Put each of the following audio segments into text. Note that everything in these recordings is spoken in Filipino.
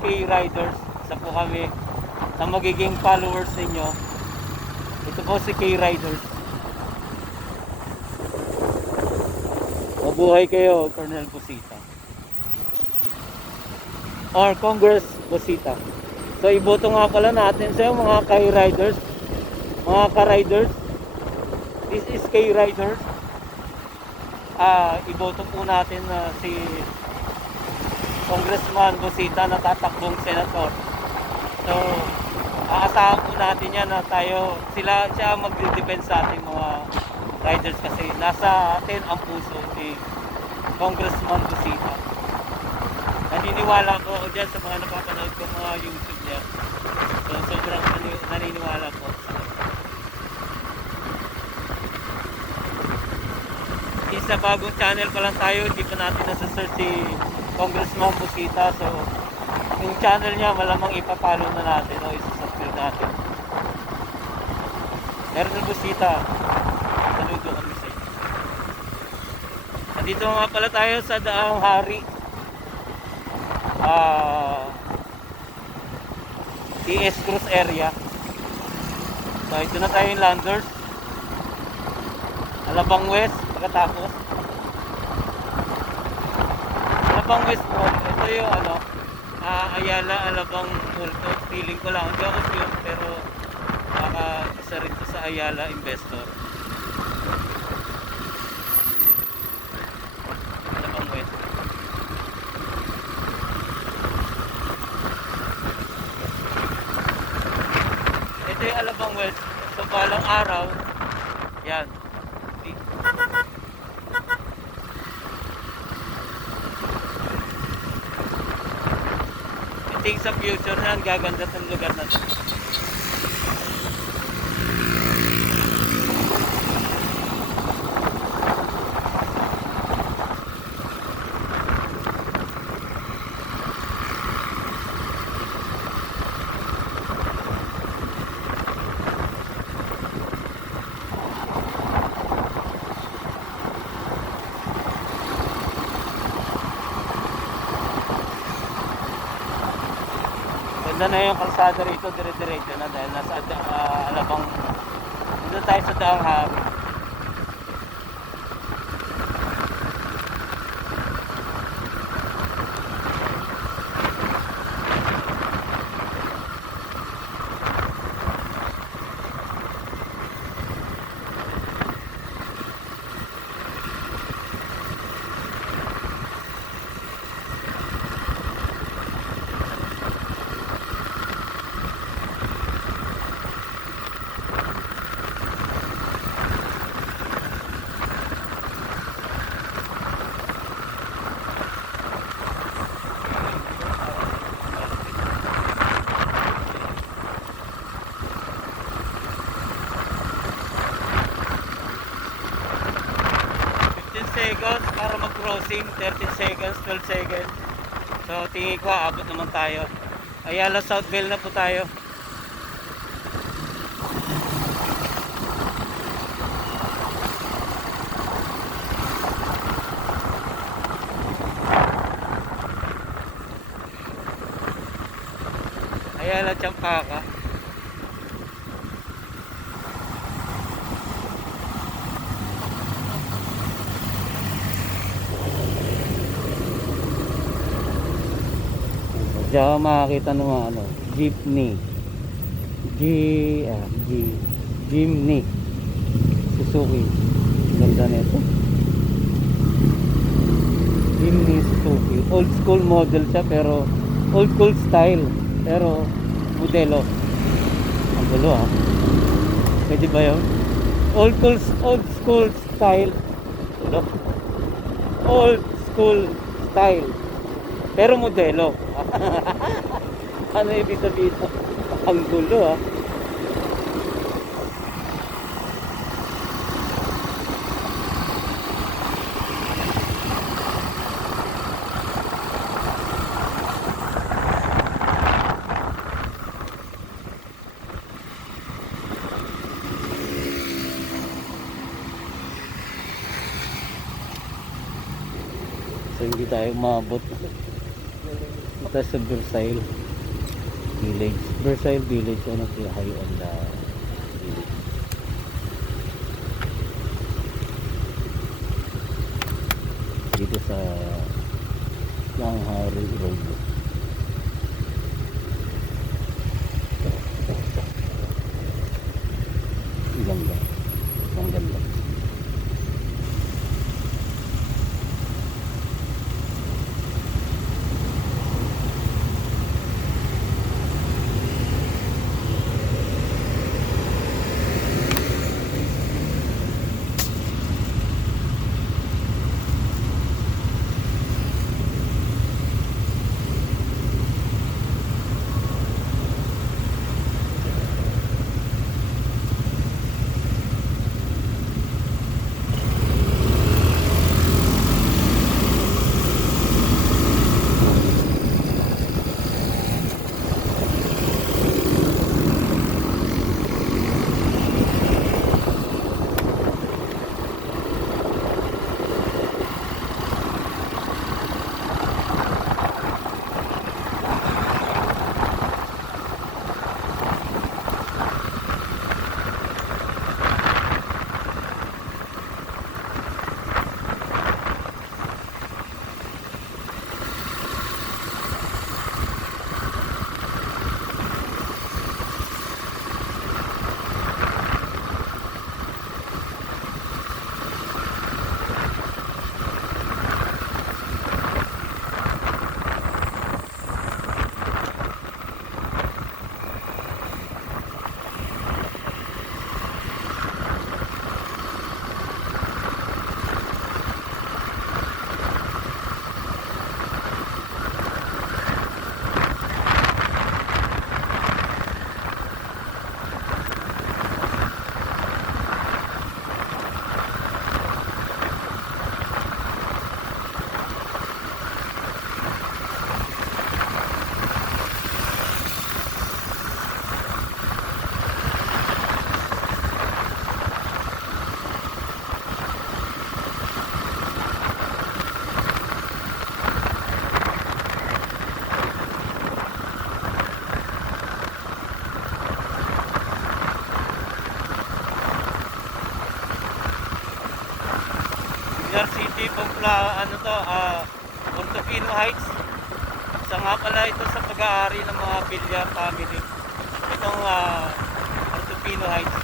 K-Riders. Isa po kami sa magiging followers ninyo. Ito po si K-Riders. Mabuhay kayo, Colonel Busita. Or Congress Busita. So iboto nga pala natin sa mga K-Riders. Mga ka-riders. This is K-Riders. Iboto po natin si Congressman Busita na tatakbong senator. So, aasahan po natin yan na siya magde-defend sa ating mga riders kasi nasa atin ang puso ni Congressman Busita. Naniniwala po ako dyan sa mga napapanood ko mga YouTube niya. So, sobrang naniniwala po. Isa bagong channel pa lang tayo, hindi pa natin nasa-search si Congressman Busita. So, yung channel niya malamang ipapalo na natin o isa-subscribe natin. Colonel Busita, saludo kami sa inyo. Nandito nga pala tayo sa Daang Hari. TS Cruz area. So, ito na tayo yung landers. Alabang West, pagkatapos. Alabang West Mall, ito yung Ayala, Alabang Mall. Feeling ko lang, hindi ako sure, pero baka isa rin to sa Ayala Investor. Alabang West. Ito yung Alabang West. So balang araw, yan. I think sa future na ang gaganda ng lugar na ito. Ganda na yung kalsada rito, dire-diretso na dahil nasa Alabang, dito tayo sa Daang Hari. Seconds para mag-crossing, 13 seconds, 12 seconds. So tingin ko abot naman tayo. Ayala Southville na po tayo. Ayala Champaka. Diyan ka makakita ng mga jeepney. Jeepney. Suzuki. Ganda nito. Jeepney Suzuki. Old school model siya pero old school style. Pero modelo. Ang gulo Pwede ba yun? Old school style. Old school style. Pero modelo. Ano ibig sabihin? Ang gulo So hindi tayo umabot. Ito sa Versailles Village. Versailles Village, ano siya, high-end village. Dito sa Langhari Road. Ang ganda. Ang ganda. Pilar City, ano to, Portofino Heights. Isa nga pala ito sa pag-aari ng mga Villar family. Itong Portofino Heights.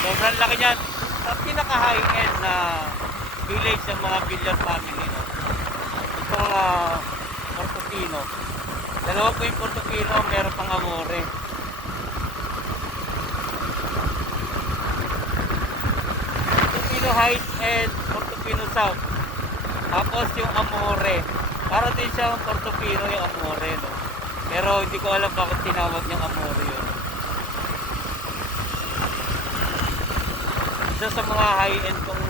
Sobrang laki niyan. Sa pinaka-high-end na village ng mga Villar family. No? Itong Portofino. Dalawa po yung Portofino, meron pang Amore. Portofino Heights and Portofino South. Tapos yung Amore. Para din siyang Portofino yung Amore, no? Pero hindi ko alam bakit tinawag niyang Amore yun. Isa sa mga high-end kong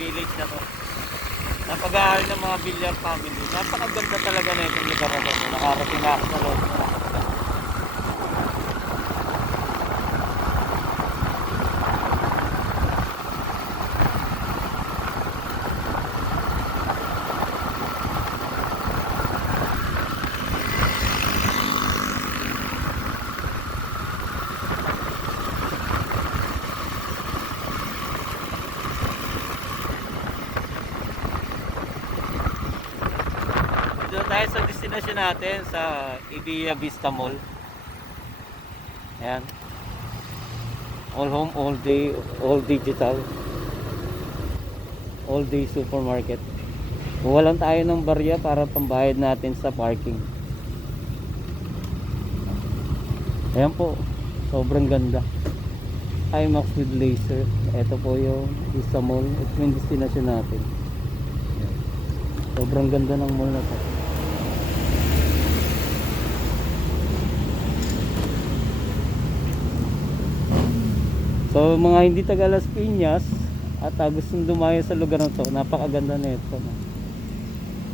village na to. Napag-aari ng mga Villar family. Napakaganda talaga na itong lugar na to. Nakarating na ako sa loob. Dito tayo sa destination natin sa Ideya Vista Mall. Ayan. All home, all day, all digital. All day supermarket. Kuha lang tayo ng barya para pambayad natin sa parking. Ayan po. Sobrang ganda. IMAX with laser. Ito po yung Vista Mall. Ito yung destination natin. Ayan. Sobrang ganda ng mall na to. So mga hindi taga Las Piñas at gustong dumayo sa lugar na to, napakaganda nito.